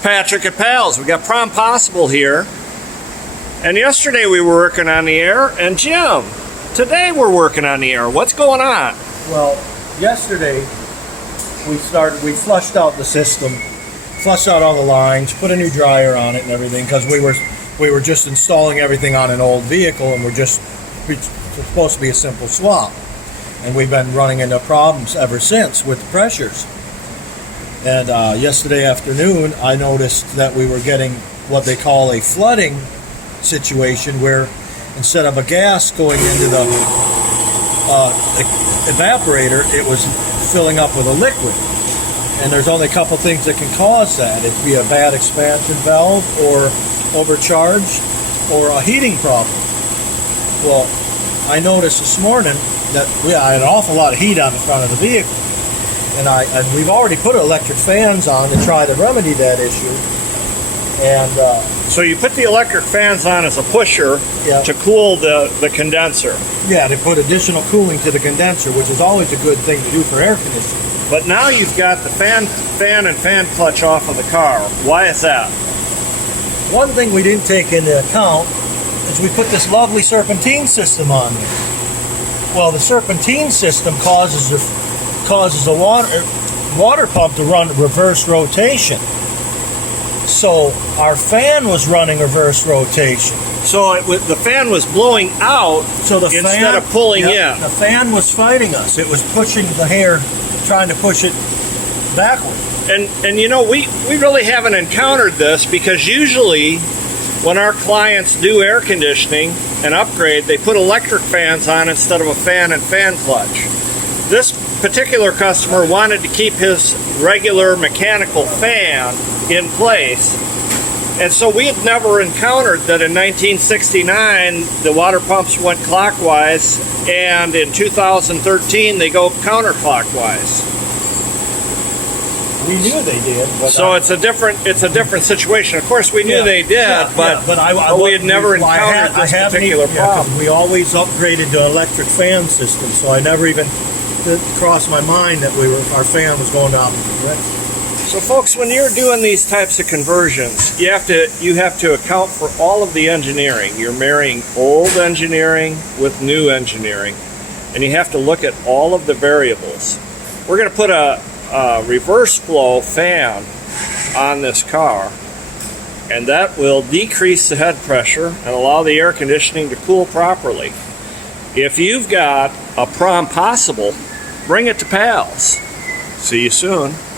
Patrick at Pals. We got Prompossible here. And yesterday we were working on the air. And Jim, today we're working on the air. What's going on? Well, yesterday we flushed out the system, flushed out all the lines, put a new dryer on it and everything, because we were just installing everything on an old vehicle, and it's supposed to be a simple swap. And we've been running into problems ever since with the pressures. And yesterday afternoon, I noticed that we were getting what they call a flooding situation, where instead of a gas going into the evaporator, it was filling up with a liquid. And there's only a couple things that can cause that. It could be a bad expansion valve, or overcharged, or a heating problem. Well, I noticed this morning that I had an awful lot of heat on the front of the vehicle. And we've already put electric fans on to try to remedy that issue. And so you put the electric fans on as a pusher, yeah, to cool the condenser. Yeah, to put additional cooling to the condenser, which is always a good thing to do for air conditioning. But now you've got the fan and fan clutch off of the car. Why is that? One thing we didn't take into account is we put this lovely serpentine system on there. Well, the serpentine system causes a water pump to run reverse rotation. So our fan was running reverse rotation. So the fan was blowing out, so instead of pulling in. The fan was fighting us. It was pushing the hair, trying to push it backward. And you know, we really haven't encountered this, because usually when our clients do air conditioning and upgrade, they put electric fans on instead of a fan and fan clutch. This particular customer wanted to keep his regular mechanical fan in place, and so we had never encountered that in 1969 the water pumps went clockwise, and in 2013 they go counterclockwise. We knew they did, but so it's a different situation. Of course, we knew they did, but we had never encountered this particular problem. We always upgraded to electric fan system, so I never even crossed my mind that our fan was going down the direction. So, folks, when you're doing these types of conversions, you have to account for all of the engineering. You're marrying old engineering with new engineering, and you have to look at all of the variables. We're going to put a reverse flow fan on this car, and that will decrease the head pressure and allow the air conditioning to cool properly. If you've got a Prompossible, bring it to Pals. See you soon.